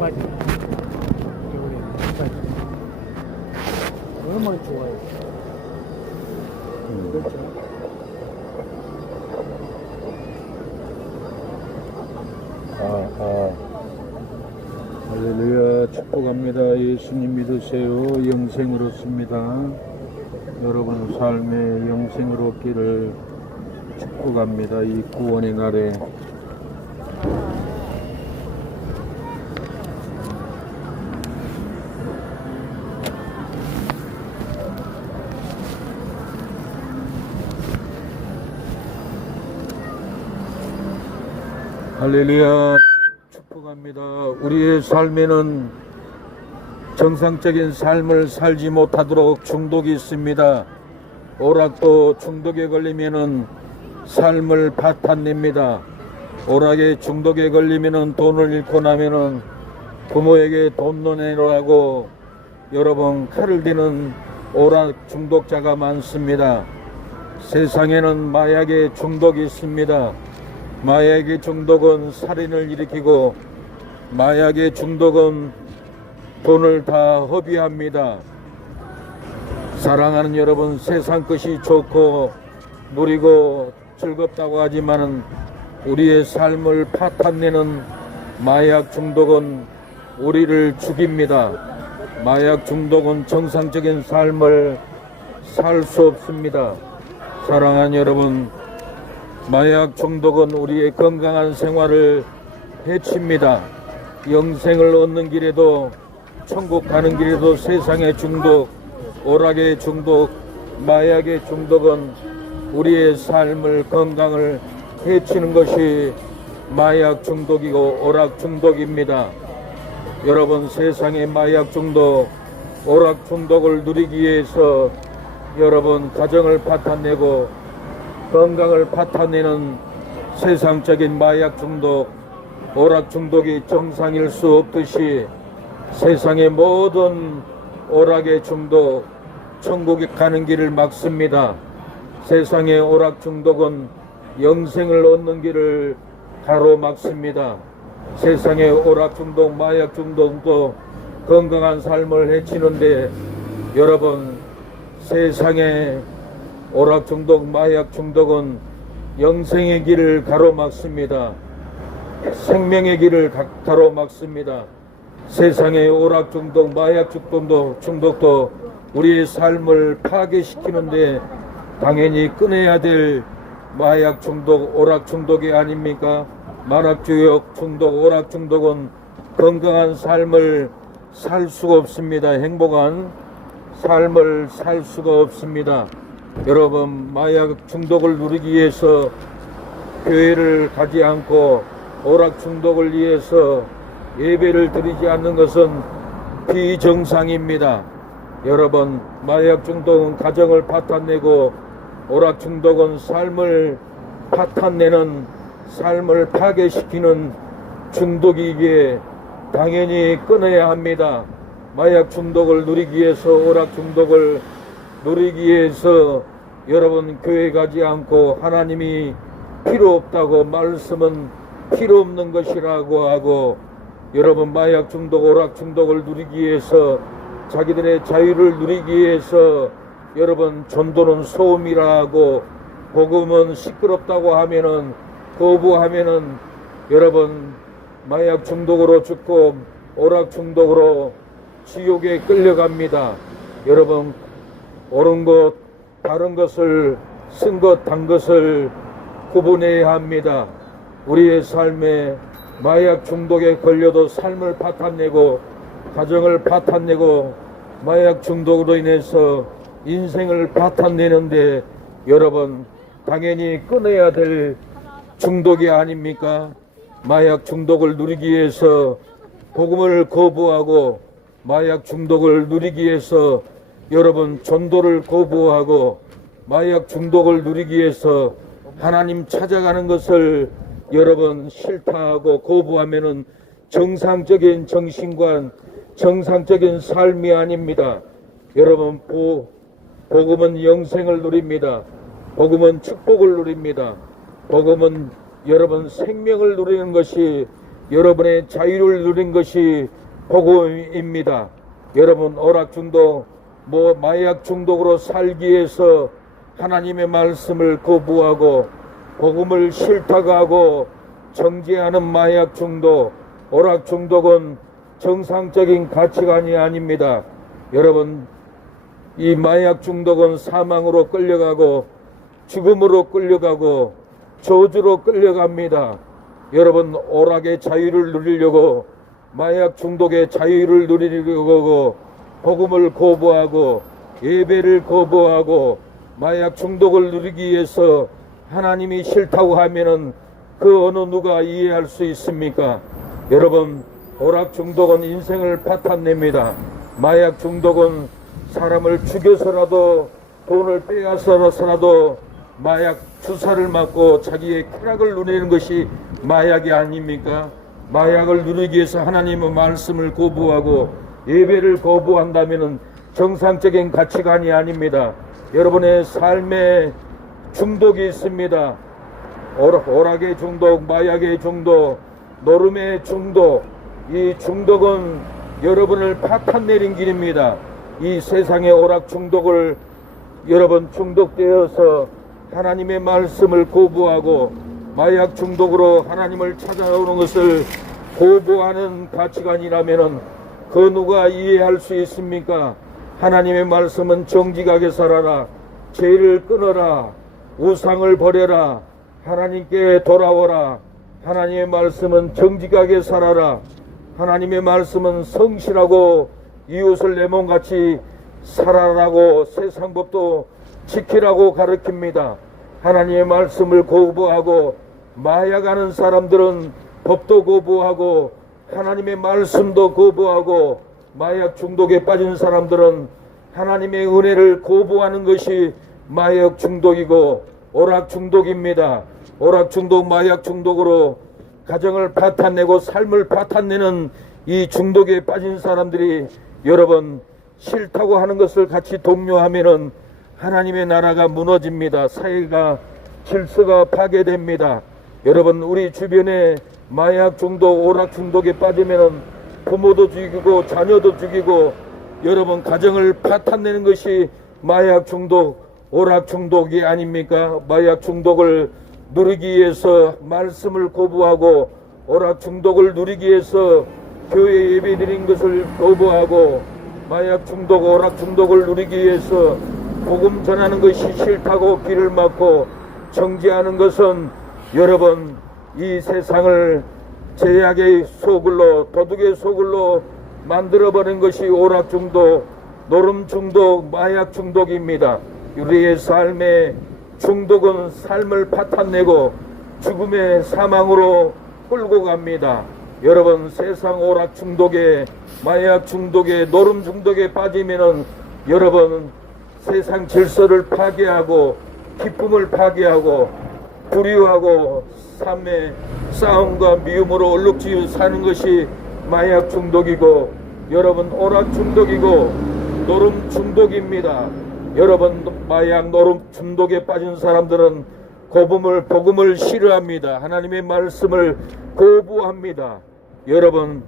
맞아. 겨울에 맞아. 얼마나 좋아요. 그렇죠. 할렐루야. 축복합니다. 예수님 믿으세요. 영생을 얻습니다. 여러분 삶의 영생을 얻기를 축복합니다. 이 구원의 날에 할렐루야. 축복합니다. 우리의 삶에는 정상적인 삶을 살지 못하도록 중독이 있습니다. 오락도 중독에 걸리면은 삶을 파탄냅니다. 오락에 중독에 걸리면은 돈을 잃고 나면은 부모에게 돈 내놓으라고 여러분 칼을 대는 오락 중독자가 많습니다. 세상에는 마약의 중독이 있습니다. 마약의 중독은 살인을 일으키고 마약의 중독은 돈을 다 허비합니다. 사랑하는 여러분, 세상 것이 좋고 누리고 즐겁다고 하지만은 우리의 삶을 파탄내는 마약 중독은 우리를 죽입니다. 마약 중독은 정상적인 삶을 살 수 없습니다. 사랑하는 여러분, 마약 중독은 우리의 건강한 생활을 해칩니다. 영생을 얻는 길에도 천국 가는 길에도 세상의 중독, 오락의 중독, 마약의 중독은 우리의 삶을 건강을 해치는 것이 마약 중독이고 오락 중독입니다. 여러분, 세상의 마약 중독, 오락 중독을 누리기 위해서 여러분 가정을 파탄내고 건강을 파탄내는 세상적인 마약 중독, 오락 중독이 정상일 수 없듯이 세상의 모든 오락의 중독, 천국에 가는 길을 막습니다. 세상의 오락 중독은 영생을 얻는 길을 가로막습니다. 세상의 오락 중독, 마약 중독도 건강한 삶을 해치는데 여러분, 세상의 오락 중독, 마약 중독은 영생의 길을 가로막습니다. 생명의 길을 가로막습니다. 세상의 오락 중독, 마약 중독도 우리의 삶을 파괴시키는데 당연히 끊어야 될 마약 중독, 오락 중독이 아닙니까? 마약주역 중독, 오락 중독은 건강한 삶을 살 수가 없습니다. 행복한 삶을 살 수가 없습니다. 여러분, 마약 중독을 누리기 위해서 교회를 가지 않고 오락 중독을 위해서 예배를 드리지 않는 것은 비정상입니다. 여러분, 마약 중독은 가정을 파탄내고 오락 중독은 삶을 파탄내는, 삶을 파괴시키는 중독이기에 당연히 끊어야 합니다. 마약 중독을 누리기 위해서, 오락 중독을 누리기 위해서 여러분 교회 가지 않고 하나님이 필요 없다고, 말씀은 필요 없는 것이라고 하고, 여러분 마약 중독, 오락 중독을 누리기 위해서, 자기들의 자유를 누리기 위해서 여러분 전도는 소음이라고, 복음은 시끄럽다고 하면은, 거부하면은 여러분 마약 중독으로 죽고 오락 중독으로 지옥에 끌려갑니다. 여러분, 옳은 것, 바른 것을, 쓴 것, 단 것을 구분해야 합니다. 우리의 삶에 마약 중독에 걸려도 삶을 파탄내고 가정을 파탄내고 마약 중독으로 인해서 인생을 파탄내는데 여러분 당연히 끊어야 될 중독이 아닙니까? 마약 중독을 누리기 위해서 복음을 거부하고 마약 중독을 누리기 위해서 여러분 전도를 거부하고 마약 중독을 누리기 위해서 하나님 찾아가는 것을 여러분 싫다하고 거부하면은 정상적인 정신관, 정상적인 삶이 아닙니다. 여러분, 복음은 영생을 누립니다. 복음은 축복을 누립니다. 복음은 여러분 생명을 누리는 것이 여러분의 자유를 누린 것이 복음입니다. 여러분 오락 중독, 마약 중독으로 살기 위해서 하나님의 말씀을 거부하고 복음을 싫다고 하고 정죄하는 마약 중독, 오락 중독은 정상적인 가치관이 아닙니다. 여러분, 이 마약 중독은 사망으로 끌려가고 죽음으로 끌려가고 저주로 끌려갑니다. 여러분, 오락의 자유를 누리려고 마약 중독의 자유를 누리려고 복음을 거부하고 예배를 거부하고 마약 중독을 누리기 위해서 하나님이 싫다고 하면은 그 어느 누가 이해할 수 있습니까? 여러분, 오락 중독은 인생을 파탄냅니다. 마약 중독은 사람을 죽여서라도 돈을 빼앗아서라도 마약 주사를 맞고 자기의 쾌락을 누리는 것이 마약이 아닙니까? 마약을 누리기 위해서 하나님의 말씀을 거부하고 예배를 거부한다면 정상적인 가치관이 아닙니다. 여러분의 삶에 중독이 있습니다. 오락의 중독, 마약의 중독, 노름의 중독. 이 중독은 여러분을 파탄내린 길입니다. 이 세상의 오락 중독을 여러분 중독되어서 하나님의 말씀을 거부하고 마약 중독으로 하나님을 찾아오는 것을 거부하는 가치관이라면 그 누가 이해할 수 있습니까? 하나님의 말씀은 정직하게 살아라, 죄를 끊어라, 우상을 버려라, 하나님께 돌아오라. 하나님의 말씀은 정직하게 살아라. 하나님의 말씀은 성실하고 이웃을 내 몸같이 살아라고 세상 법도 지키라고 가르칩니다. 하나님의 말씀을 거부하고 마약하는 사람들은 법도 거부하고 하나님의 말씀도 거부하고 마약 중독에 빠진 사람들은 하나님의 은혜를 거부하는 것이 마약 중독이고 오락 중독입니다. 오락 중독, 마약 중독으로 가정을 파탄내고 삶을 파탄내는 이 중독에 빠진 사람들이 여러분 싫다고 하는 것을 같이 독려하면은 하나님의 나라가 무너집니다. 사회가 질서가 파괴됩니다. 여러분, 우리 주변에 마약 중독, 오락 중독에 빠지면은 부모도 죽이고 자녀도 죽이고 여러분 가정을 파탄내는 것이 마약 중독, 오락 중독이 아닙니까? 마약 중독을 누리기 위해서 말씀을 거부하고 오락 중독을 누리기 위해서 교회 예배 드린 것을 거부하고 마약 중독, 오락 중독을 누리기 위해서 복음 전하는 것이 싫다고 귀를 막고 정죄하는 것은 여러분 이 세상을 제약의 소굴로, 도둑의 소굴로 만들어버린 것이 오락 중독, 노름 중독, 마약 중독입니다. 우리의 삶의 중독은 삶을 파탄내고 죽음의 사망으로 끌고 갑니다. 여러분, 세상 오락 중독에, 마약 중독에, 노름 중독에 빠지면은 여러분 세상 질서를 파괴하고 기쁨을 파괴하고 불의하고 삶의 싸움과 미움으로 얼룩지어 사는 것이 마약 중독이고 여러분 오락 중독이고 노름 중독입니다. 여러분, 마약 노름 중독에 빠진 사람들은 복음을 싫어합니다. 하나님의 말씀을 거부합니다. 여러분,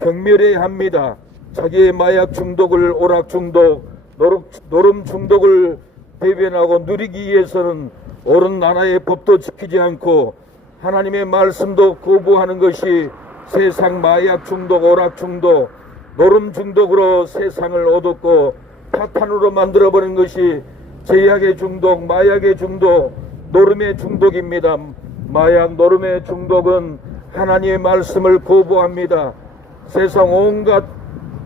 경멸해야 합니다. 자기의 마약 중독을, 오락 중독, 노름 중독을 대변하고 누리기 위해서는 옳은 나라의 법도 지키지 않고 하나님의 말씀도 거부하는 것이 세상 마약 중독, 오락 중독, 노름 중독으로 세상을 어둡고 파탄으로 만들어버린 것이 제약의 중독, 마약의 중독, 노름의 중독입니다. 마약, 노름의 중독은 하나님의 말씀을 거부합니다. 세상 온갖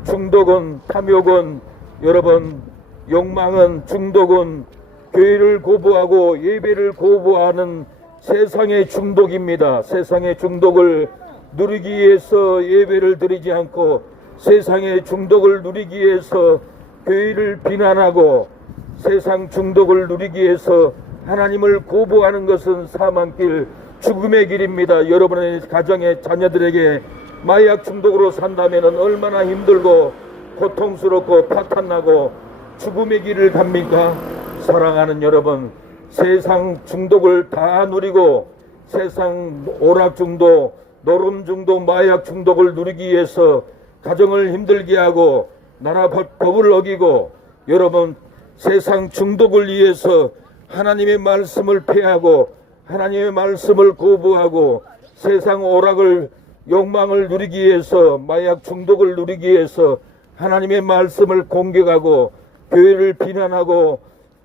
중독은, 탐욕은, 여러분 욕망은, 중독은 교회를 거부하고 예배를 거부하는 세상의 중독입니다. 세상의 중독을 누리기 위해서 예배를 드리지 않고 세상의 중독을 누리기 위해서 교회를 비난하고 세상 중독을 누리기 위해서 하나님을 거부하는 것은 사망길, 죽음의 길입니다. 여러분의 가정의 자녀들에게 마약 중독으로 산다면 얼마나 힘들고 고통스럽고 파탄나고 죽음의 길을 갑니까? 사랑하는 여러분, 세상 중독을 다 누리고 세상 오락 중독, 노름 중독, 마약 중독을 누리기 위해서 가정을 힘들게 하고 나라 법을 어기고 여러분 세상 중독을 위해서 하나님의 말씀을 폐하고 하나님의 말씀을 거부하고 세상 오락을 욕망을 누리기 위해서 마약 중독을 누리기 위해서 하나님의 말씀을 공격하고 교회를 비난하고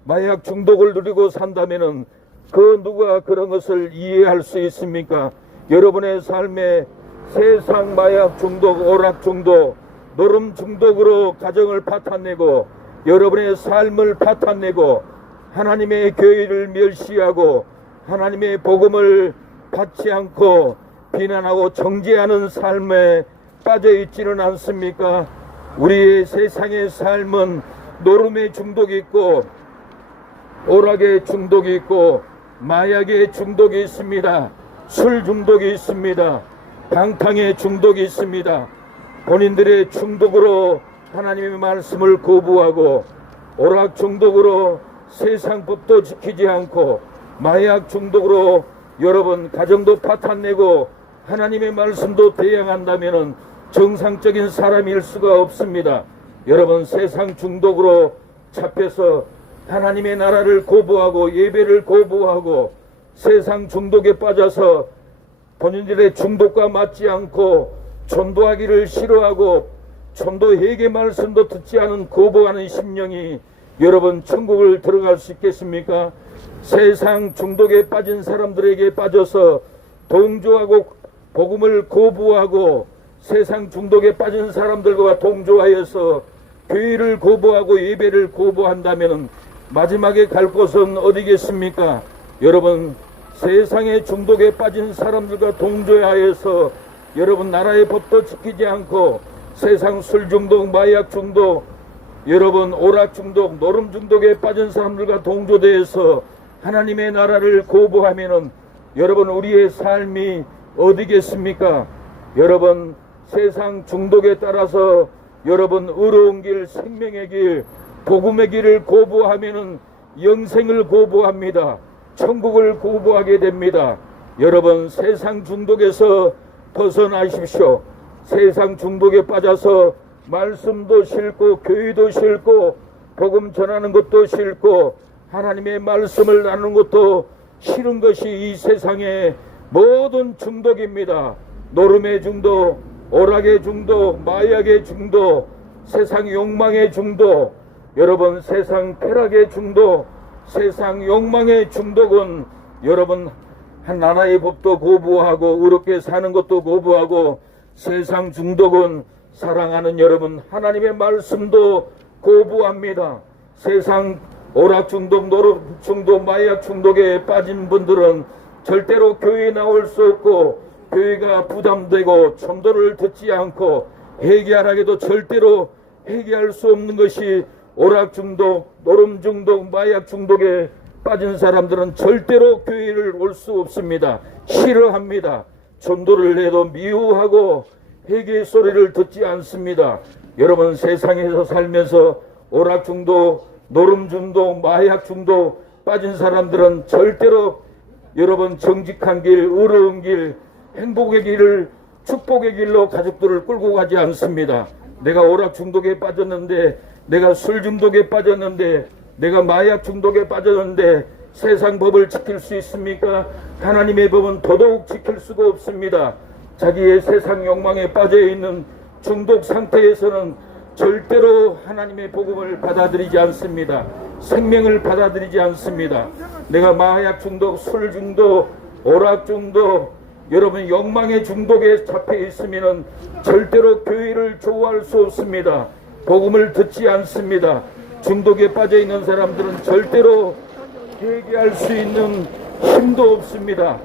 마약 중독을 누리고 산다면은 그 누가 그런 것을 이해할 수 있습니까? 여러분의 삶에 세상 마약 중독, 오락 중독, 노름 중독으로 가정을 파탄내고 여러분의 삶을 파탄내고 하나님의 교회를 멸시하고 하나님의 복음을 받지 않고 비난하고 정죄하는 삶에 빠져 있지는 않습니까? 우리의 세상의 삶은 노름의 중독이 있고 오락의 중독이 있고 마약의 중독이 있습니다. 술 중독이 있습니다. 방탕의 중독이 있습니다. 본인들의 중독으로 하나님의 말씀을 거부하고 오락 중독으로 세상 법도 지키지 않고 마약 중독으로 여러분 가정도 파탄내고 하나님의 말씀도 대항한다면 정상적인 사람일 수가 없습니다. 여러분 세상 중독으로 잡혀서 하나님의 나라를 거부하고 예배를 거부하고 세상 중독에 빠져서 본인들의 중독과 맞지 않고 전도하기를 싫어하고 전도 회개 말씀도 듣지 않은 거부하는 심령이 여러분 천국을 들어갈 수 있겠습니까? 세상 중독에 빠진 사람들에게 빠져서 동조하고 복음을 거부하고 세상 중독에 빠진 사람들과 동조하여서 교회를 거부하고 예배를 거부한다면 마지막에 갈 곳은 어디겠습니까? 여러분 세상의 중독에 빠진 사람들과 동조하여서 여러분 나라의 법도 지키지 않고 세상 술 중독, 마약 중독, 여러분 오락 중독, 노름 중독에 빠진 사람들과 동조되어서 하나님의 나라를 거부하면은 여러분 우리의 삶이 어디겠습니까? 여러분 세상 중독에 따라서 여러분 의로운 길, 생명의 길, 복음의 길을 거부하면은 영생을 거부합니다. 천국을 거부하게 됩니다. 여러분 세상 중독에서 벗어나십시오. 세상 중독에 빠져서 말씀도 싫고 교회도 싫고 복음 전하는 것도 싫고 하나님의 말씀을 나누는 것도 싫은 것이 이 세상의 모든 중독입니다. 노름의 중독, 오락의 중독, 마약의 중독, 세상 욕망의 중독, 여러분 세상 쾌락의 중독, 세상 욕망의 중독은 여러분 한 나라의 법도 거부하고 의롭게 사는 것도 거부하고 세상 중독은 사랑하는 여러분 하나님의 말씀도 거부합니다. 세상 오락 중독, 노름 중독, 마약 중독에 빠진 분들은 절대로 교회에 나올 수 없고 교회가 부담되고 전도를 듣지 않고 회개하라고도 절대로 회개할 수 없는 것이 오락 중독, 노름 중독, 마약 중독에 빠진 사람들은 절대로 교회를 올 수 없습니다. 싫어합니다. 전도를 해도 미워하고 회개의 소리를 듣지 않습니다. 여러분 세상에서 살면서 오락 중독, 노름 중독, 마약 중독 빠진 사람들은 절대로 여러분 정직한 길, 의로운 길, 행복의 길을 축복의 길로 가족들을 끌고 가지 않습니다. 내가 오락 중독에 빠졌는데 내가 술 중독에 빠졌는데 내가 마약 중독에 빠졌는데 세상 법을 지킬 수 있습니까? 하나님의 법은 더더욱 지킬 수가 없습니다. 자기의 세상 욕망에 빠져있는 중독 상태에서는 절대로 하나님의 복음을 받아들이지 않습니다. 생명을 받아들이지 않습니다. 내가 마약 중독, 술 중독, 오락 중독, 여러분 욕망의 중독에 잡혀 있으면 절대로 교회를 좋아할 수 없습니다. 복음을 듣지 않습니다. 중독에 빠져 있는 사람들은 절대로 회개할 수 있는 힘도 없습니다.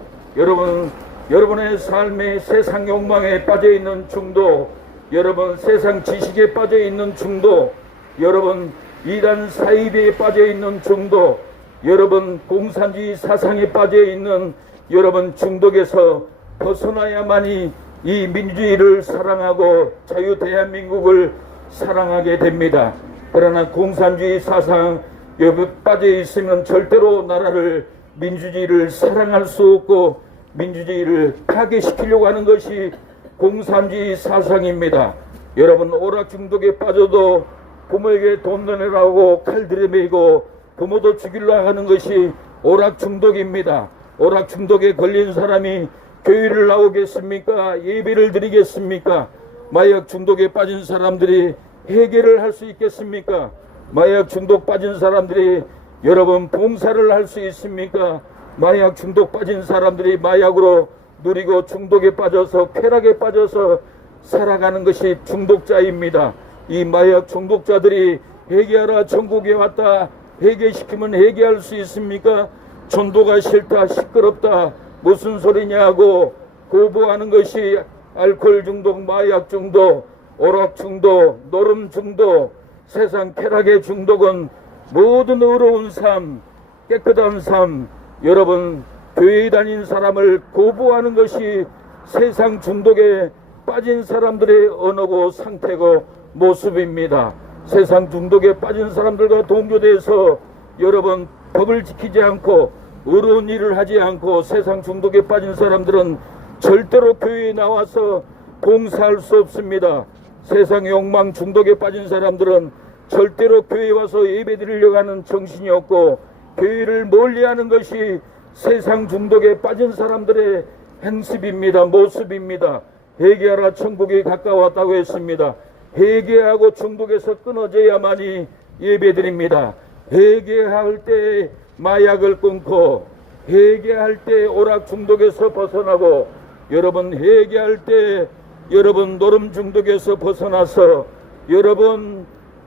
여러분의 삶에 세상 욕망에 빠져 있는 중독, 여러분 세상 지식에 빠져 있는 중독, 여러분 이단 사이비에 빠져 있는 중독, 여러분 공산주의 사상에 빠져 있는 여러분 중독에서 벗어나야만이 이 민주주의를 사랑하고 자유 대한민국을 사랑하게 됩니다. 그러나 공산주의 사상 여기 빠져 있으면 절대로 나라를 민주주의를 사랑할 수 없고 민주주의를 파괴시키려고 하는 것이 공산주의 사상입니다. 여러분, 오락 중독에 빠져도 부모에게 돈 내라고 칼 들이매고 부모도 죽이려 하는 것이 오락 중독입니다. 오락 중독에 걸린 사람이 교회를 나오겠습니까? 예배를 드리겠습니까? 마약 중독에 빠진 사람들이 해결을 할 수 있겠습니까? 마약 중독 빠진 사람들이 여러분 봉사를 할 수 있습니까? 마약 중독 빠진 사람들이 마약으로 누리고 중독에 빠져서 쾌락에 빠져서 살아가는 것이 중독자입니다. 이 마약 중독자들이 회개하라 천국에 왔다, 회개시키면 회개할 수 있습니까? 전도가 싫다, 시끄럽다, 무슨 소리냐고 거부하는 것이 알코올 중독, 마약 중독, 오락 중독, 노름 중독, 세상 쾌락의 중독은 모든 의로운 삶, 깨끗한 삶, 여러분 교회에 다닌 사람을 거부하는 것이 세상 중독에 빠진 사람들의 언어고 상태고 모습입니다. 세상 중독에 빠진 사람들과 동조돼서 여러분 법을 지키지 않고 의로운 일을 하지 않고 세상 중독에 빠진 사람들은 절대로 교회에 나와서 봉사할 수 없습니다. 세상 욕망 중독에 빠진 사람들은 절대로 교회에 와서 예배드리려고 하는 정신이 없고 교회를 멀리하는 것이 세상 중독에 빠진 사람들의 행습입니다. 모습입니다. 회개하라 천국이 가까웠다고 했습니다. 회개하고 중독에서 끊어져야만이 예배드립니다. 회개할 때 마약을 끊고 회개할 때 오락 중독에서 벗어나고 여러분 회개할 때 여러분 노름 중독에서 벗어나서 여러분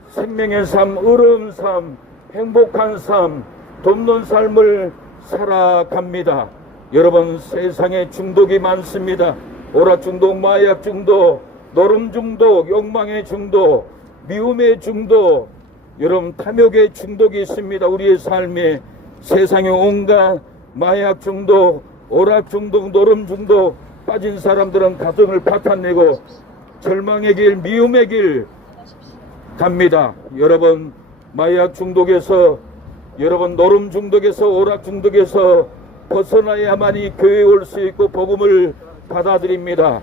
생명의 삶, 의로운 삶, 행복한 삶, 돕는 삶을 살아갑니다. 여러분 세상에 중독이 많습니다. 오락 중독, 마약 중독, 노름 중독, 욕망의 중독, 미움의 중독, 여러분 탐욕의 중독이 있습니다. 우리의 삶에 세상에 온갖 마약 중독, 오락 중독, 노름 중독 빠진 사람들은 가정을 파탄내고 절망의 길, 미움의 길 갑니다. 여러분 마약 중독에서 여러분 노름 중독에서 오락 중독에서 벗어나야만이 교회에 올 수 있고 복음을 받아들입니다.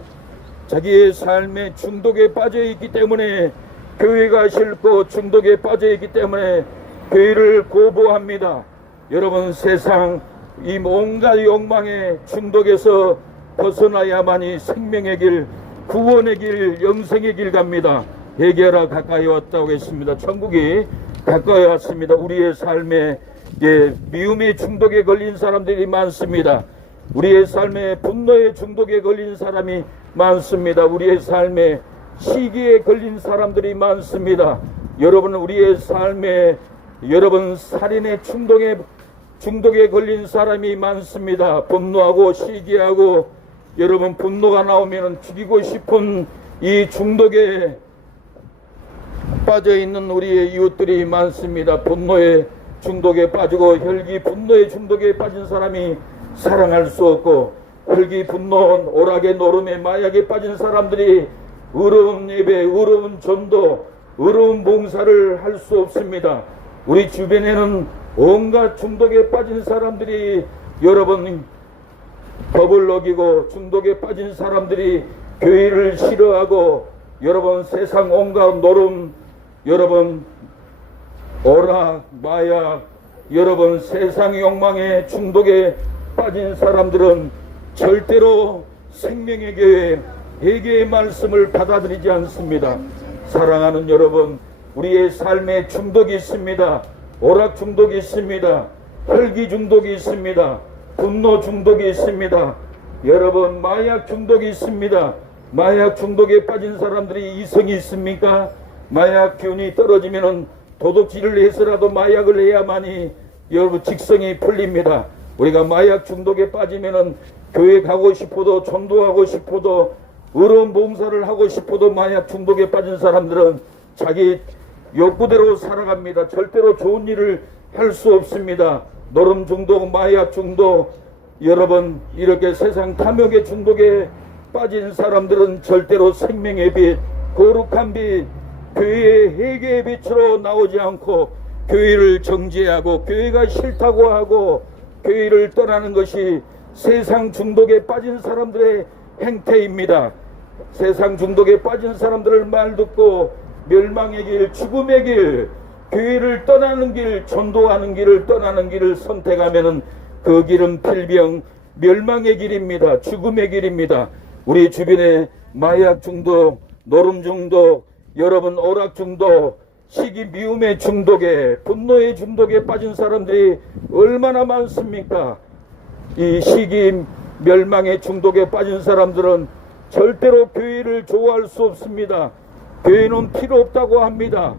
자기의 삶에 중독에 빠져 있기 때문에 교회가 싫고 중독에 빠져 있기 때문에 교회를 거부합니다. 여러분 세상 이 온갖 욕망의 중독에서 벗어나야만이 생명의 길, 구원의 길, 영생의 길 갑니다. 회개하라 가까이 왔다고 했습니다. 천국이 가까이 왔습니다. 우리의 삶에 미움의 중독에 걸린 사람들이 많습니다. 우리의 삶에 분노의 중독에 걸린 사람이 많습니다. 우리의 삶에 시기에 걸린 사람들이 많습니다. 여러분 우리의 삶에 여러분 살인의 중독에 걸린 사람이 많습니다. 분노하고 시기하고 여러분 분노가 나오면 죽이고 싶은 이 중독에 빠져 있는 우리의 이웃들이 많습니다. 분노의 중독에 빠지고 혈기 분노의 중독에 빠진 사람이 사랑할 수 없고 혈기 분노 오락의 노름에 마약에 빠진 사람들이 의로운 예배, 의로운 전도, 의로운 봉사를 할 수 없습니다. 우리 주변에는 온갖 중독에 빠진 사람들이 여러분 법을 어기고 중독에 빠진 사람들이 교회를 싫어하고 여러분 세상 온갖 노름 여러분 오락 마약 여러분 세상 욕망의 중독에 빠진 사람들은 절대로 생명의 교회 회개의 말씀을 받아들이지 않습니다. 사랑하는 여러분 우리의 삶에 중독이 있습니다. 오락 중독이 있습니다. 혈기 중독이 있습니다. 분노 중독이 있습니다. 여러분 마약 중독이 있습니다. 마약 중독에 빠진 사람들이 이성이 있습니까? 마약 기운이 떨어지면은 도둑질을 해서라도 마약을 해야만이 여러분 직성이 풀립니다. 우리가 마약 중독에 빠지면은 교회 가고 싶어도 전도하고 싶어도 의로운 봉사를 하고 싶어도 마약 중독에 빠진 사람들은 자기 욕구대로 살아갑니다. 절대로 좋은 일을 할 수 없습니다. 노름 중독, 마약 중독, 여러분 이렇게 세상 탐욕의 중독에 빠진 사람들은 절대로 생명의 빛, 거룩한 빛, 교회의 회개의 빛으로 나오지 않고 교회를 정죄하고 교회가 싫다고 하고 교회를 떠나는 것이 세상 중독에 빠진 사람들의 행태입니다. 세상 중독에 빠진 사람들을 말 듣고 멸망의 길, 죽음의 길, 교회를 떠나는 길, 전도하는 길을 떠나는 길을 선택하면은 그 길은 필병, 멸망의 길입니다. 죽음의 길입니다. 우리 주변에 마약 중독, 노름 중독, 여러분 오락 중독, 시기 미움의 중독에, 분노의 중독에 빠진 사람들이 얼마나 많습니까? 이 시기 멸망의 중독에 빠진 사람들은 절대로 교회를 좋아할 수 없습니다. 교회는 필요 없다고 합니다.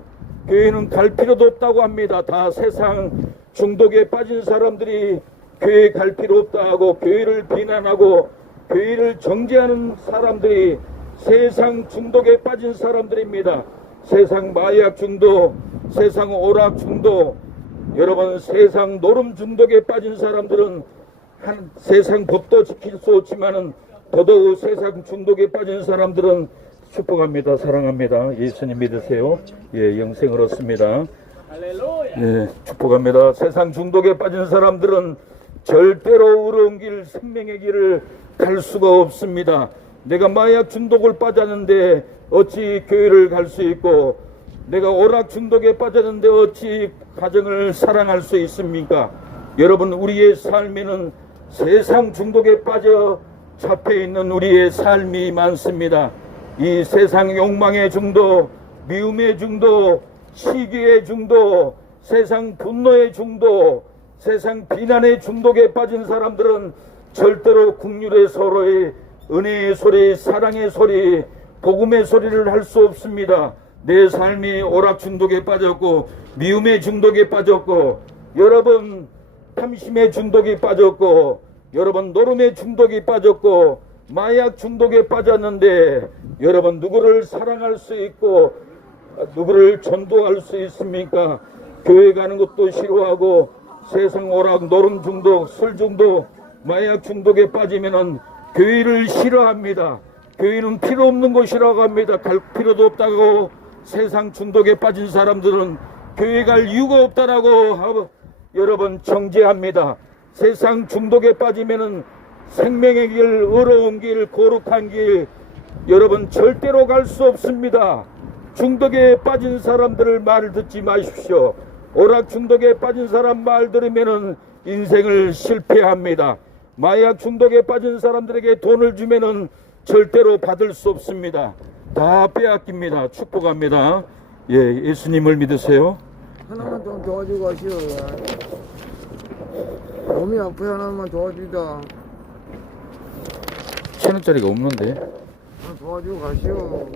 교회는 갈 필요도 없다고 합니다. 다 세상 중독에 빠진 사람들이 교회 갈 필요 없다 하고 교회를 비난하고 교회를 정죄하는 사람들이 세상 중독에 빠진 사람들입니다. 세상 마약 중독, 세상 오락 중독, 여러분 세상 노름 중독에 빠진 사람들은 세상 법도 지킬 수 없지만은 더더욱 세상 중독에 빠진 사람들은 축복합니다. 사랑합니다. 예수님 믿으세요. 예, 영생을 얻습니다. 예, 축복합니다. 세상 중독에 빠진 사람들은 절대로 의로운 길, 생명의 길을 갈 수가 없습니다. 내가 마약 중독을 빠졌는데 어찌 교회를 갈 수 있고, 내가 오락 중독에 빠졌는데 어찌 가정을 사랑할 수 있습니까? 여러분, 우리의 삶에는 세상 중독에 빠져 잡혀 있는 우리의 삶이 많습니다. 이 세상 욕망의 중독, 미움의 중독, 시기의 중독, 세상 분노의 중독, 세상 비난의 중독에 빠진 사람들은 절대로 긍휼의 소리, 은혜의 소리, 사랑의 소리, 복음의 소리를 할 수 없습니다. 내 삶이 오락 중독에 빠졌고 미움의 중독에 빠졌고, 여러분 탐심의 중독이 빠졌고, 여러분 노름의 중독이 빠졌고, 마약 중독에 빠졌는데 여러분 누구를 사랑할 수 있고 누구를 전도할 수 있습니까? 교회 가는 것도 싫어하고 세상 오락, 노름 중독, 술 중독, 마약 중독에 빠지면은 교회를 싫어합니다. 교회는 필요 없는 곳이라고 합니다. 갈 필요도 없다고 세상 중독에 빠진 사람들은 교회 갈 이유가 없다라고 여러분 정죄합니다. 세상 중독에 빠지면은 생명의 길, 의로운 길, 거룩한 길, 여러분 절대로 갈 수 없습니다. 중독에 빠진 사람들을 말 듣지 마십시오. 오락 중독에 빠진 사람 말 들으면은 인생을 실패합니다. 마약 중독에 빠진 사람들에게 돈을 주면은 절대로 받을 수 없습니다. 다 빼앗깁니다. 축복합니다. 예, 예수님을 믿으세요. 하나만 좀 도와주고 가시오. 몸이 아프게 하나만 도와주다. 1,000원짜리가 없는데. 하나 도와주고 가시오.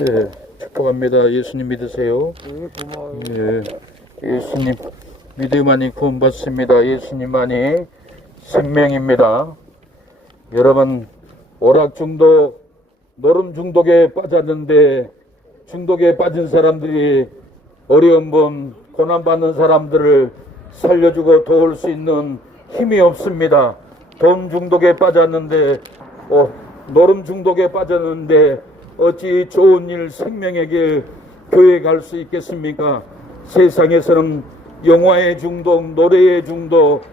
예, 축복합니다. 예수님 믿으세요. 네, 고마워요. 예, 예수님 믿음만이 구원받습니다. 예수님만이 생명입니다. 여러분, 오락 중독, 노름 중독에 빠졌는데 중독에 빠진 사람들이 어려운 분, 고난받는 사람들을 살려주고 도울 수 있는 힘이 없습니다. 돈 중독에 빠졌는데, 노름 중독에 빠졌는데 어찌 좋은 일, 생명의 길, 교회 갈 수 있겠습니까? 세상에서는 영화의 중독, 노래의 중독,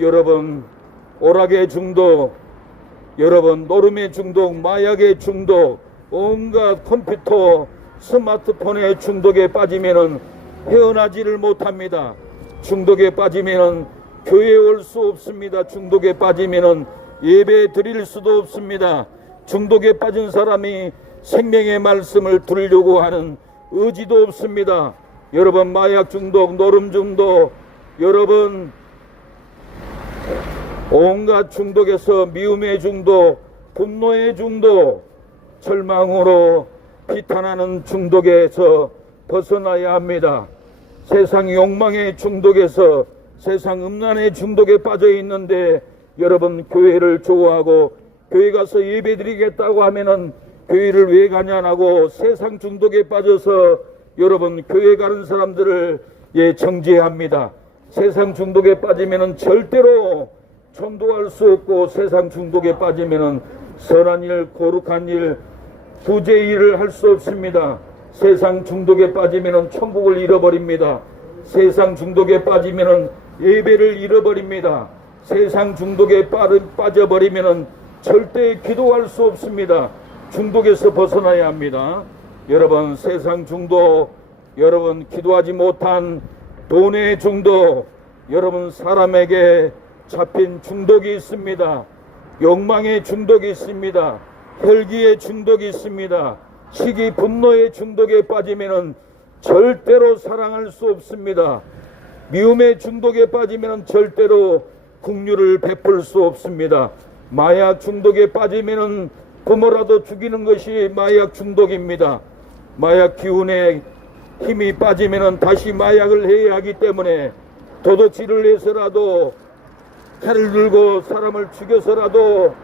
여러분 오락의 중독, 여러분 노름의 중독, 마약의 중독, 온갖 컴퓨터, 스마트폰의 중독에 빠지면은 헤어나지를 못합니다. 중독에 빠지면은 교회에 올 수 없습니다. 중독에 빠지면은 예배 드릴 수도 없습니다. 중독에 빠진 사람이 생명의 말씀을 들으려고 하는 의지도 없습니다. 여러분 마약 중독, 노름 중독, 여러분 온갖 중독에서 미움의 중독, 분노의 중독, 절망으로 비탄하는 중독에서 벗어나야 합니다. 세상 욕망의 중독에서, 세상 음란의 중독에 빠져 있는데 여러분 교회를 좋아하고 교회 가서 예배 드리겠다고 하면은 교회를 왜 가냐고 세상 중독에 빠져서 여러분 교회 가는 사람들을 정죄합니다. 세상 중독에 빠지면은 절대로 전도할 수 없고, 세상 중독에 빠지면은 선한 일, 거룩한 일, 구제 일을 할 수 없습니다. 세상 중독에 빠지면은 천국을 잃어버립니다. 세상 중독에 빠지면은 예배를 잃어버립니다. 세상 중독에 빠져버리면은 절대 기도할 수 없습니다. 중독에서 벗어나야 합니다. 여러분, 세상 중독, 여러분 기도하지 못한 돈의 중독, 여러분 사람에게 잡힌 중독이 있습니다. 욕망의 중독이 있습니다. 혈기의 중독이 있습니다. 시기 분노의 중독에 빠지면은 절대로 사랑할 수 없습니다. 미움의 중독에 빠지면은 절대로 긍휼을 베풀 수 없습니다. 마약 중독에 빠지면은 부모라도 죽이는 것이 마약 중독입니다. 마약 기운에 힘이 빠지면은 다시 마약을 해야 하기 때문에 도둑질을 해서라도 칼을 들고 사람을 죽여서라도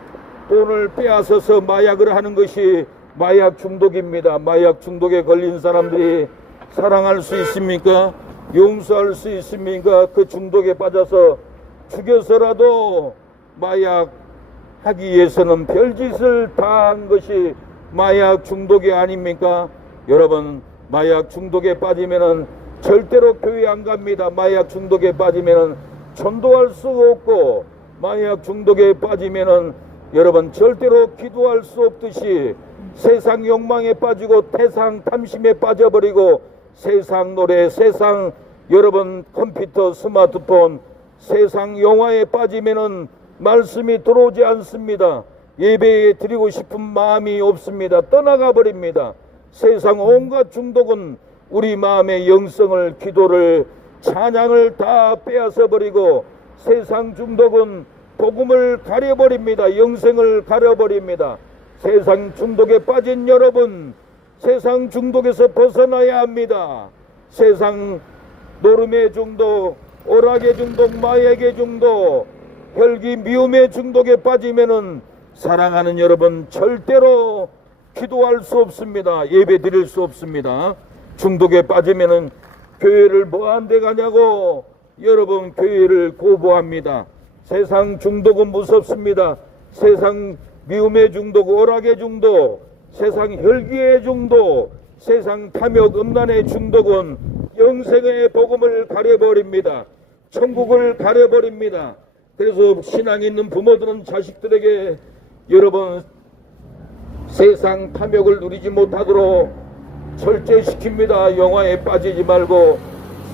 돈을 빼앗아서 마약을 하는 것이 마약 중독입니다. 마약 중독에 걸린 사람들이 사랑할 수 있습니까? 용서할 수 있습니까? 그 중독에 빠져서 죽여서라도 마약 하기 위해서는 별짓을 다 한 것이 마약 중독이 아닙니까? 여러분, 마약 중독에 빠지면은 절대로 교회 안 갑니다. 마약 중독에 빠지면은 전도할 수 없고, 마약 중독에 빠지면은 여러분 절대로 기도할 수 없듯이 세상 욕망에 빠지고 태상 탐심에 빠져버리고 세상 노래, 세상 여러분 컴퓨터, 스마트폰, 세상 영화에 빠지면은 말씀이 들어오지 않습니다. 예배에 드리고 싶은 마음이 없습니다. 떠나가 버립니다. 세상 온갖 중독은 우리 마음의 영성을, 기도를, 찬양을 다 빼앗아 버리고, 세상 중독은 복음을 가려버립니다. 영생을 가려버립니다. 세상 중독에 빠진 여러분, 세상 중독에서 벗어나야 합니다. 세상 노름의 중독, 오락의 중독, 마약의 중독, 혈기 미움의 중독에 빠지면은 사랑하는 여러분 절대로 기도할 수 없습니다. 예배 드릴 수 없습니다. 중독에 빠지면은 교회를 뭐 한 데 가냐고 여러분 교회를 거부합니다. 세상 중독은 무섭습니다. 세상 미움의 중독, 오락의 중독, 세상 혈기의 중독, 세상 탐욕, 음란의 중독은 영생의 복음을 가려버립니다. 천국을 가려버립니다. 그래서 신앙 있는 부모들은 자식들에게 여러분 세상 탐욕을 누리지 못하도록 절제시킵니다. 영화에 빠지지 말고,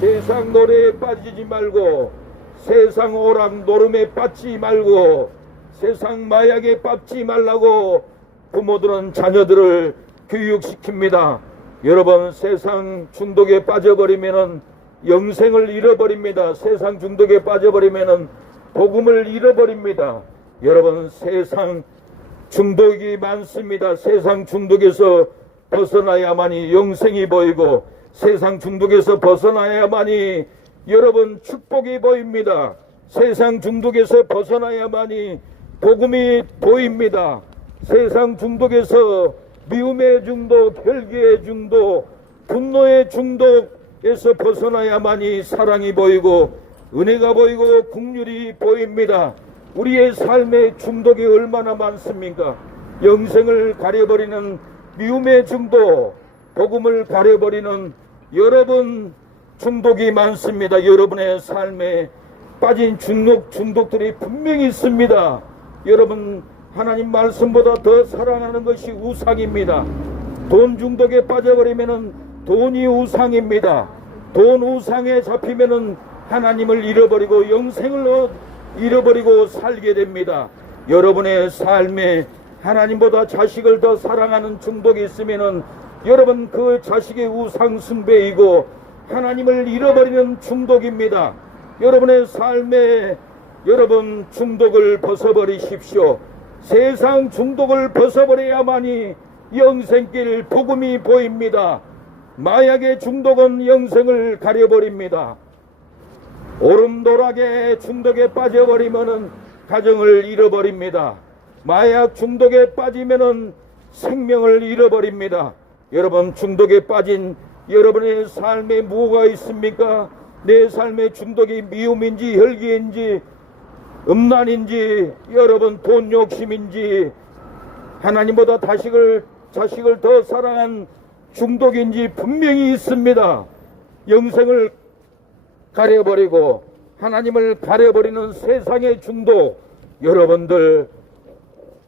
세상 노래에 빠지지 말고, 세상 오락 노름에 빠지지 말고, 세상 마약에 빠지지 말라고 부모들은 자녀들을 교육시킵니다. 여러분, 세상 중독에 빠져버리면은 영생을 잃어버립니다. 세상 중독에 빠져버리면은 복음을 잃어버립니다. 여러분, 세상 중독이 많습니다. 세상 중독에서 벗어나야만이 영생이 보이고, 세상 중독에서 벗어나야만이 여러분 축복이 보입니다. 세상 중독에서 벗어나야만이 복음이 보입니다. 세상 중독에서 미움의 중독, 혈기의 중독, 분노의 중독에서 벗어나야만이 사랑이 보이고 은혜가 보이고 긍휼이 보입니다. 우리의 삶의 중독이 얼마나 많습니까? 영생을 가려버리는 미움의 중독, 복음을 가려버리는 여러분 중독이 많습니다. 여러분의 삶에 빠진 중독들이 분명히 있습니다. 여러분, 하나님 말씀보다 더 사랑하는 것이 우상입니다. 돈 중독에 빠져버리면은 돈이 우상입니다. 돈 우상에 잡히면은 하나님을 잃어버리고 영생을 잃어버리고 살게 됩니다. 여러분의 삶에 하나님보다 자식을 더 사랑하는 중독이 있으면은 여러분 그 자식의 우상 숭배이고 하나님을 잃어버리는 중독입니다. 여러분의 삶에 여러분 중독을 벗어버리십시오. 세상 중독을 벗어버려야만이 영생길 복음이 보입니다. 마약의 중독은 영생을 가려버립니다. 오름도락의 중독에 빠져버리면은 가정을 잃어버립니다. 마약 중독에 빠지면은 생명을 잃어버립니다. 여러분, 중독에 빠진 여러분의 삶에 뭐가 있습니까? 내 삶의 중독이 미움인지 혈기인지 음란인지 여러분 돈 욕심인지 하나님보다 자식을 더 사랑한 중독인지 분명히 있습니다. 영생을 가려버리고 하나님을 가려버리는 세상의 중독, 여러분들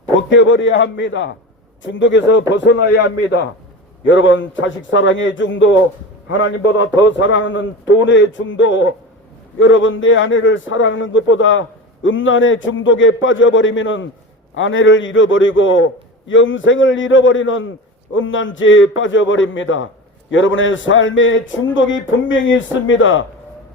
벗겨버려야 합니다. 중독에서 벗어나야 합니다. 여러분, 자식 사랑의 중독, 하나님보다 더 사랑하는 돈의 중독, 여러분 내 아내를 사랑하는 것보다 음란의 중독에 빠져버리면은 아내를 잃어버리고 영생을 잃어버리는 음란죄에 빠져버립니다. 여러분의 삶에 중독이 분명히 있습니다.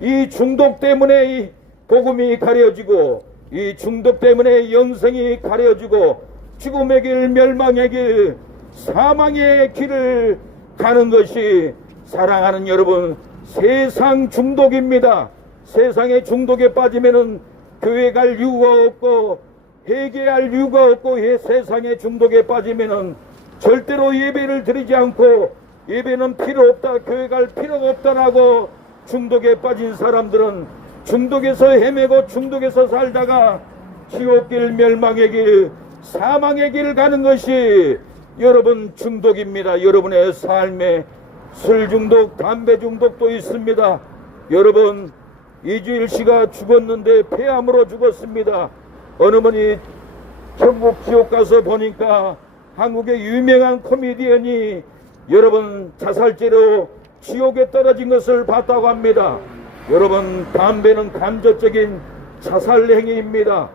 이 중독 때문에 이 복음이 가려지고, 이 중독 때문에 영생이 가려지고, 죽음의 길, 멸망의 길, 사망의 길을 가는 것이 사랑하는 여러분 세상 중독입니다. 세상의 중독에 빠지면은 교회 갈 이유가 없고 회개할 이유가 없고, 세상의 중독에 빠지면은 절대로 예배를 드리지 않고 예배는 필요 없다, 교회 갈 필요가 없다라고 중독에 빠진 사람들은 중독에서 헤매고 중독에서 살다가 지옥길, 멸망의 길, 사망의 길을 가는 것이 여러분 중독입니다. 여러분의 삶에 술 중독, 담배 중독도 있습니다. 여러분, 이주일 씨가 죽었는데 폐암으로 죽었습니다. 어느 분이 천국 지옥 가서 보니까 한국의 유명한 코미디언이 여러분 자살죄로 지옥에 떨어진 것을 봤다고 합니다. 여러분, 담배는 간접적인 자살 행위입니다.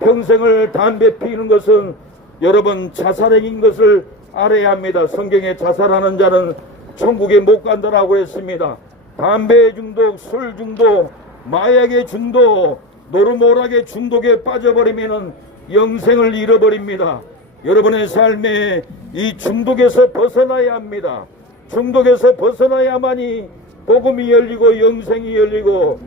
평생을 담배 피우는 것은 여러분 자살행위인 것을 알아야 합니다. 성경에 자살하는 자는 천국에 못 간다라고 했습니다. 담배 중독, 술 중독, 마약의 중독, 노름오락의 중독에 빠져버리면 영생을 잃어버립니다. 여러분의 삶에 이 중독에서 벗어나야 합니다. 중독에서 벗어나야만이 복음이 열리고 영생이 열리고,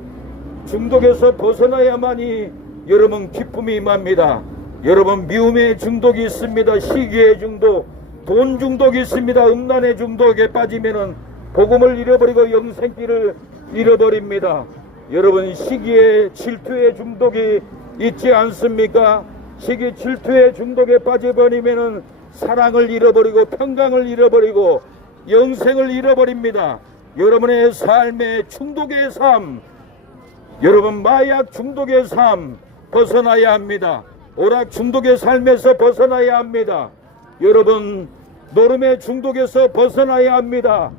중독에서 벗어나야만이 여러분 기쁨이 임합니다. 여러분, 미움의 중독이 있습니다. 시기의 중독, 돈 중독이 있습니다. 음란의 중독에 빠지면은 복음을 잃어버리고 영생길을 잃어버립니다. 여러분, 시기의 질투의 중독이 있지 않습니까? 시기 질투의 중독에 빠져버리면은 사랑을 잃어버리고 평강을 잃어버리고 영생을 잃어버립니다. 여러분의 삶의 중독의 삶, 여러분 마약 중독의 삶 벗어나야 합니다. 오락 중독의 삶에서 벗어나야 합니다. 여러분, 노름의 중독에서 벗어나야 합니다.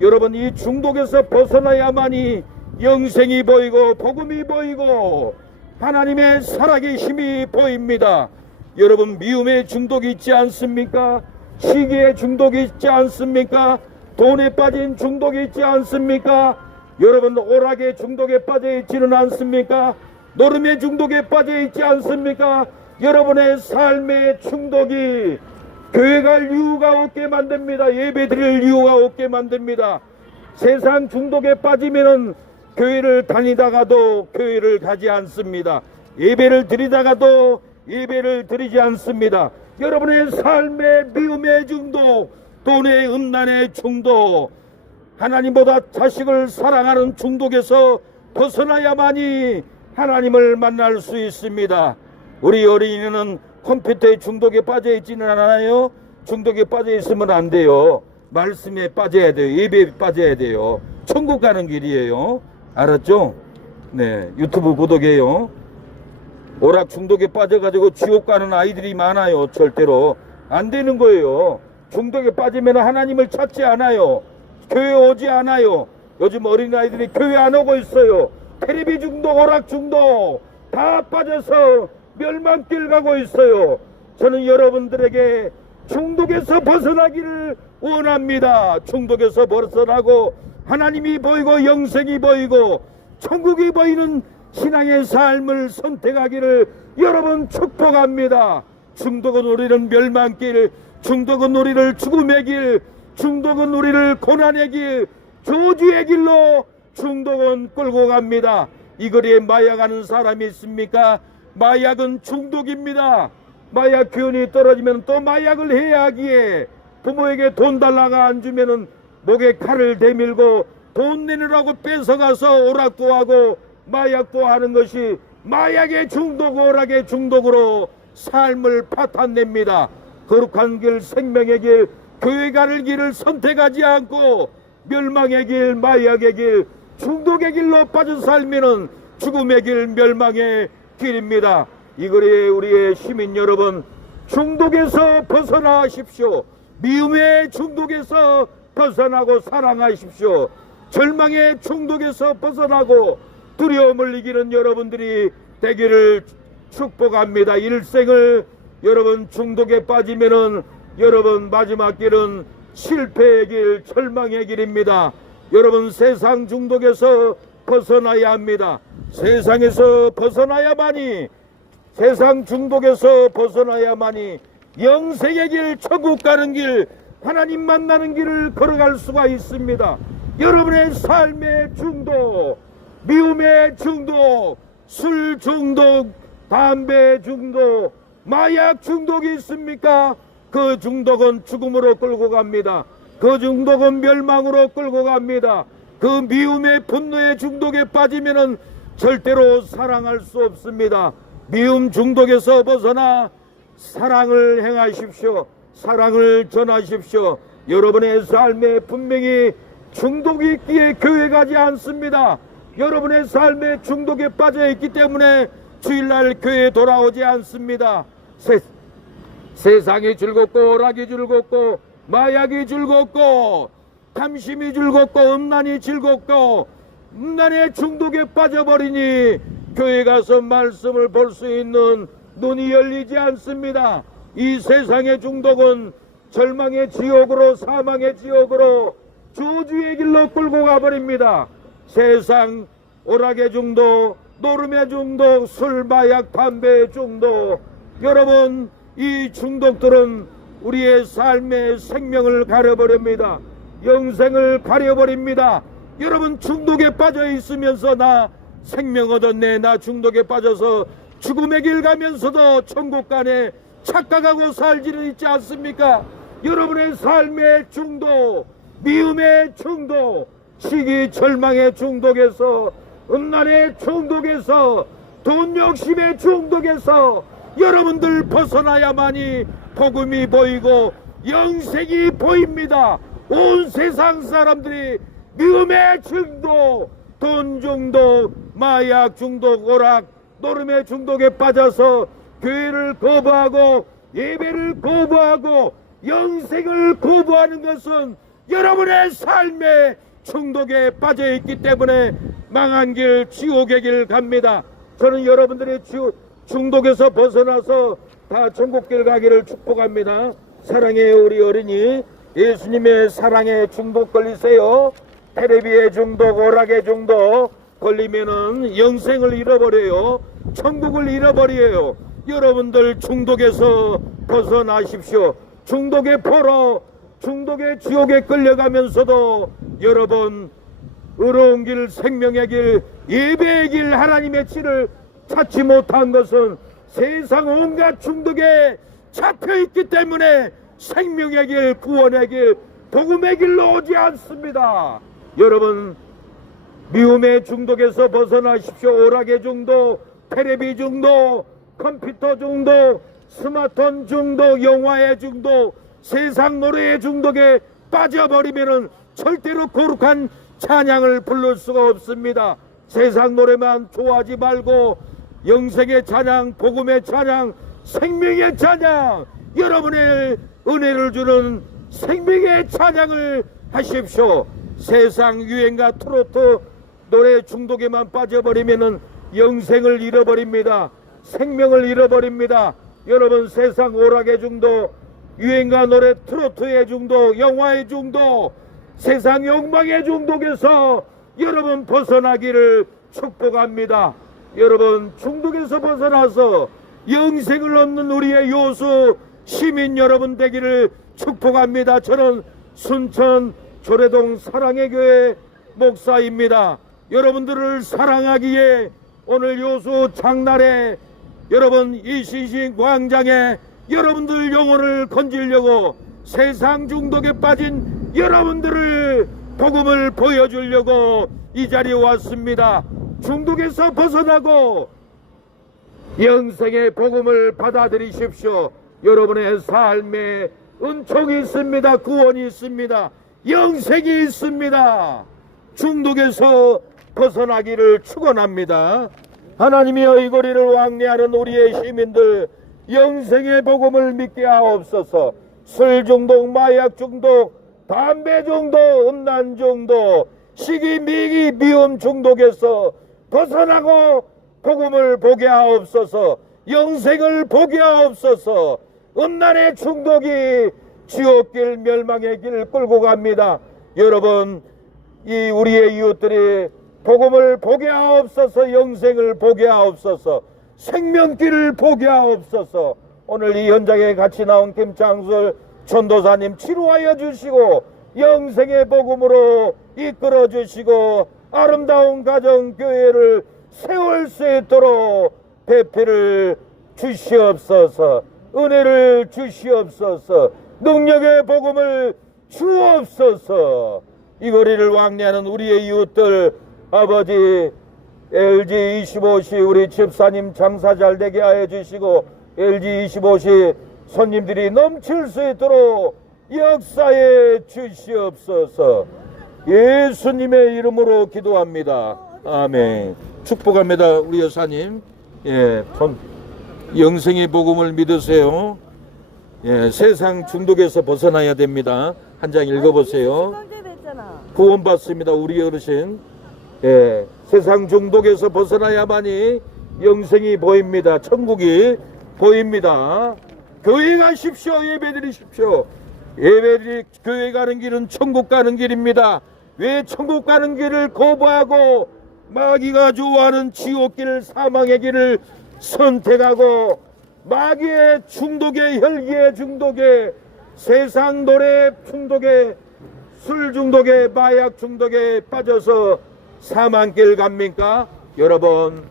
여러분, 이 중독에서 벗어나야만이 영생이 보이고 복음이 보이고 하나님의 살아계심이 보입니다. 여러분, 미움의 중독이 있지 않습니까? 시기의 중독이 있지 않습니까? 돈에 빠진 중독이 있지 않습니까? 여러분, 오락의 중독에 빠져 있지는 않습니까? 노름의 중독에 빠져 있지 않습니까? 여러분의 삶의 중독이 교회 갈 이유가 없게 만듭니다. 예배 드릴 이유가 없게 만듭니다. 세상 중독에 빠지면은 교회를 다니다가도 교회를 가지 않습니다. 예배를 드리다가도 예배를 드리지 않습니다. 여러분의 삶의 미움의 중독, 돈의 음란의 중독, 하나님보다 자식을 사랑하는 중독에서 벗어나야만이 하나님을 만날 수 있습니다. 우리 어린이는 컴퓨터의 중독에 빠져 있지는 않아요. 중독에 빠져 있으면 안 돼요. 말씀에 빠져야 돼요. 예배에 빠져야 돼요. 천국 가는 길이에요. 알았죠? 네, 유튜브 구독해요. 오락 중독에 빠져가지고 지옥 가는 아이들이 많아요. 절대로 안 되는 거예요. 중독에 빠지면 하나님을 찾지 않아요. 교회 오지 않아요. 요즘 어린아이들이 교회 안 오고 있어요. 텔레비 중독, 오락 중독 다 빠져서 멸망길 가고 있어요. 저는 여러분들에게 중독에서 벗어나기를 원합니다. 중독에서 벗어나고 하나님이 보이고 영생이 보이고 천국이 보이는 신앙의 삶을 선택하기를 여러분 축복합니다. 중독은 우리는 멸망길, 중독은 우리를 죽음의 길, 중독은 우리를 고난의 길, 저주의 길로 중독은 끌고 갑니다. 이 거리에 마약하는 사람이 있습니까? 마약은 중독입니다. 마약 기운이 떨어지면 또 마약을 해야 하기에 부모에게 돈 달라가 안 주면은 목에 칼을 대밀고 돈 내느라고 뺏어가서 오락도 하고 마약도 하는 것이 마약의 중독, 오락의 중독으로 삶을 파탄냅니다. 거룩한 길, 생명의 길, 교회 가는 길을 선택하지 않고 멸망의 길, 마약의 길, 중독의 길로 빠져 살면은 죽음의 길, 멸망의 길입니다. 이 거리에 우리의 시민 여러분, 중독에서 벗어나십시오. 미움의 중독에서 벗어나고 사랑하십시오. 절망의 중독에서 벗어나고 두려움을 이기는 여러분들이 되기를 축복합니다. 일생을 여러분 중독에 빠지면은 여러분 마지막 길은 실패의 길, 절망의 길입니다. 여러분 세상 중독에서 벗어나야 합니다. 세상에서 벗어나야만이, 세상 중독에서 벗어나야만이 영생의 길, 천국 가는 길, 하나님 만나는 길을 걸어갈 수가 있습니다. 여러분의 삶의 중독, 미움의 중독, 술 중독, 담배 중독, 마약 중독이 있습니까? 그 중독은 죽음으로 끌고 갑니다. 그 중독은 멸망으로 끌고 갑니다. 그 미움의 분노의 중독에 빠지면은 절대로 사랑할 수 없습니다. 미움 중독에서 벗어나 사랑을 행하십시오. 사랑을 전하십시오. 여러분의 삶에 분명히 중독이 있기에 교회 가지 않습니다. 여러분의 삶에 중독에 빠져 있기 때문에 주일날 교회에 돌아오지 않습니다. 세상이 즐겁고 오락이 즐겁고 마약이 즐겁고 탐심이 즐겁고 음란이 즐겁고 음란의 중독에 빠져버리니 교회 가서 말씀을 볼 수 있는 눈이 열리지 않습니다. 이 세상의 중독은 절망의 지옥으로, 사망의 지옥으로, 저주의 길로 끌고 가버립니다. 세상 오락의 중독, 노름의 중독, 술, 마약, 담배의 중독, 여러분 이 중독들은 우리의 삶의 생명을 가려버립니다. 영생을 가려버립니다. 여러분 중독에 빠져 있으면서 나 생명 얻었네, 나 중독에 빠져서 죽음의 길 가면서도 천국 가네 착각하고 살지는 있지 않습니까? 여러분의 삶의 중독, 미움의 중독, 시기 절망의 중독에서, 음란의 중독에서, 돈 욕심의 중독에서 여러분들 벗어나야만이 복음이 보이고 영생이 보입니다. 온 세상 사람들이 미움의 중독, 돈 중독, 마약 중독, 오락, 노름의 중독에 빠져서 교회를 거부하고 예배를 거부하고 영생을 거부하는 것은 여러분의 삶의 중독에 빠져 있기 때문에 망한 길, 지옥의 길 갑니다. 저는 여러분들의 중독에서 벗어나서 다 천국길 가기를 축복합니다. 사랑의 우리 어린이, 예수님의 사랑에 중독 걸리세요. 테레비의 중독, 오락의 중독 걸리면은 영생을 잃어버려요. 천국을 잃어버려요. 여러분들 중독에서 벗어나십시오. 중독의 포로, 중독의 지옥에 끌려가면서도 여러분 의로운 길, 생명의 길, 예배의 길, 하나님의 길을 찾지 못한 것은 세상 온갖 중독에 잡혀있기 때문에 생명의 길, 구원의 길, 복음의 길로 오지 않습니다. 여러분 미움의 중독에서 벗어나십시오. 오락의 중독, 테레비 중독, 컴퓨터 중독, 스마트폰 중독, 영화의 중독, 세상 노래의 중독에 빠져버리면은 절대로 거룩한 찬양을 부를 수가 없습니다. 세상 노래만 좋아하지 말고 영생의 찬양, 복음의 찬양, 생명의 찬양, 여러분의 은혜를 주는 생명의 찬양을 하십시오. 세상 유행과 트로트 노래 중독에만 빠져버리면은 영생을 잃어버립니다. 생명을 잃어버립니다. 여러분 세상 오락의 중독, 유행과 노래 트로트의 중독, 영화의 중독, 세상 욕망의 중독에서 여러분 벗어나기를 축복합니다. 여러분 중독에서 벗어나서 영생을 얻는 우리의 요수 시민 여러분 되기를 축복합니다. 저는 순천 조례동 사랑의 교회 목사입니다. 여러분들을 사랑하기에 오늘 요수 장날에 여러분 이 시신 광장에 여러분들 영혼을 건지려고 세상 중독에 빠진 여러분들을 복음을 보여주려고 이 자리에 왔습니다. 중독에서 벗어나고 영생의 복음을 받아들이십시오. 여러분의 삶에 은총이 있습니다. 구원이 있습니다. 영생이 있습니다. 중독에서 벗어나기를 축원합니다. 하나님이여, 이 거리를 왕래하는 우리의 시민들 영생의 복음을 믿게 하옵소서. 술 중독, 마약 중독, 담배 중독, 음란 중독, 시기, 미기, 미움 중독에서 벗어나고 복음을 보게 하옵소서. 영생을 보게 하옵소서. 음란의 중독이 지옥길, 멸망의 길을 끌고 갑니다. 여러분, 이 우리의 이웃들이 복음을 보게 하옵소서. 영생을 보게 하옵소서. 생명길을 보게 하옵소서. 오늘 이 현장에 같이 나온 김창술 전도사님 치료하여 주시고 영생의 복음으로 이끌어 주시고 아름다운 가정교회를 세울 수 있도록 배필을 주시옵소서. 은혜를 주시옵소서. 능력의 복음을 주옵소서. 이 거리를 왕래하는 우리의 이웃들, 아버지 LG25시 우리 집사님 장사 잘 되게 하여 주시고 LG25시 손님들이 넘칠 수 있도록 역사해 주시옵소서. 예수님의 이름으로 기도합니다. 아멘. 축복합니다. 우리 여사님, 영생의 복음을 믿으세요. 세상 중독에서 벗어나야 됩니다. 한 장 읽어보세요. 구원받습니다. 우리 어르신. 세상 중독에서 벗어나야만이 영생이 보입니다. 천국이 보입니다. 교회 가십시오. 예배드리십시오. 교회 가는 길은 천국 가는 길입니다. 왜 천국 가는 길을 거부하고 마귀가 좋아하는 지옥길, 사망의 길을 선택하고 마귀의 중독에, 혈기의 중독에, 세상 노래 중독에, 술 중독에, 마약 중독에 빠져서 사망길 갑니까? 여러분,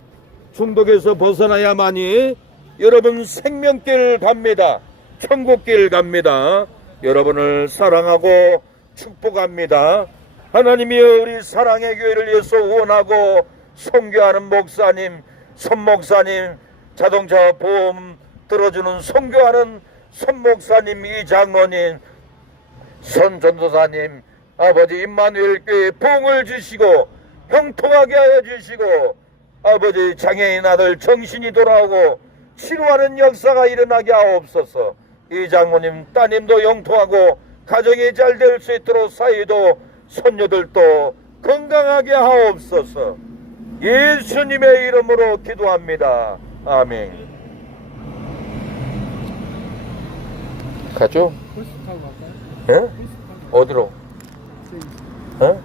중독에서 벗어나야만이 여러분 생명길 갑니다. 천국길 갑니다. 여러분을 사랑하고 축복합니다. 하나님이여, 우리 사랑의 교회를 위해서 후원하고 선교하는 목사님, 손목사님, 자동차 보험 들어주는 선교하는 손목사님, 이장로님, 손전도사님, 아버지 임마누엘 교회 봉을 주시고 형통하게 하여 주시고, 아버지 장애인 아들 정신이 돌아오고 치료하는 역사가 일어나게 하옵소서. 이 장모님 따님도 영통하고 가정이 잘 될 수 있도록 사이도 손녀들도 건강하게 하옵소서. 예수님의 이름으로 기도합니다. 아멘. 가죠? 버스 타고 갈까요? 예? 어디로? 예?